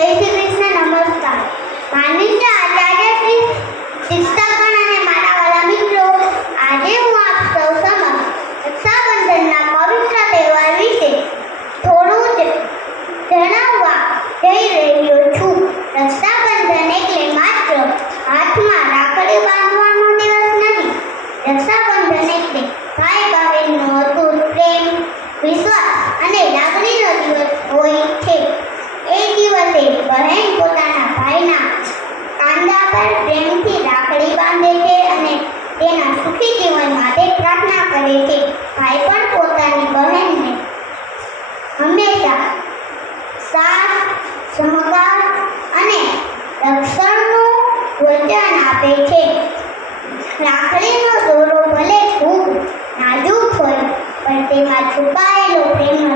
શ્રી કૃષ્ણ, નમસ્કાર. માનનીય આચાર્ય શ્રી, શિક્ષકગણ અને મારા વાલા મિત્રો, આજે હું આપ સૌ સમક્ષ રક્ષાબંધનના પવિત્ર તહેવાર વિશે થોડું જણાવવા જઈ રહ્યો છું. રક્ષાબંધન એટલે માત્ર હાથમાં રાખડી બાંધવાનો દિવસ નહીં. રક્ષાબંધન એટલે ભાઈ બહેનનો અતૂટ પ્રેમ, વિશ્વાસ અને લાગણીનો દિવસ હોય છે. એ દિવસે બહેન પોતાના ભાઈના કાંધા પર પ્રેમથી રાખડી બાંધે છે અને તેના સુખી જીવન માટે પ્રાર્થના કરે છે. ભાઈ પણ પોતાની બહેનને હંમેશા સાથ, સહકાર અને રક્ષણનું વચન આપે છે. રાખડીનો દોરો ભલે ખૂબ નાજુક હોય, પણ તેમાં છુપાયેલો પ્રેમનો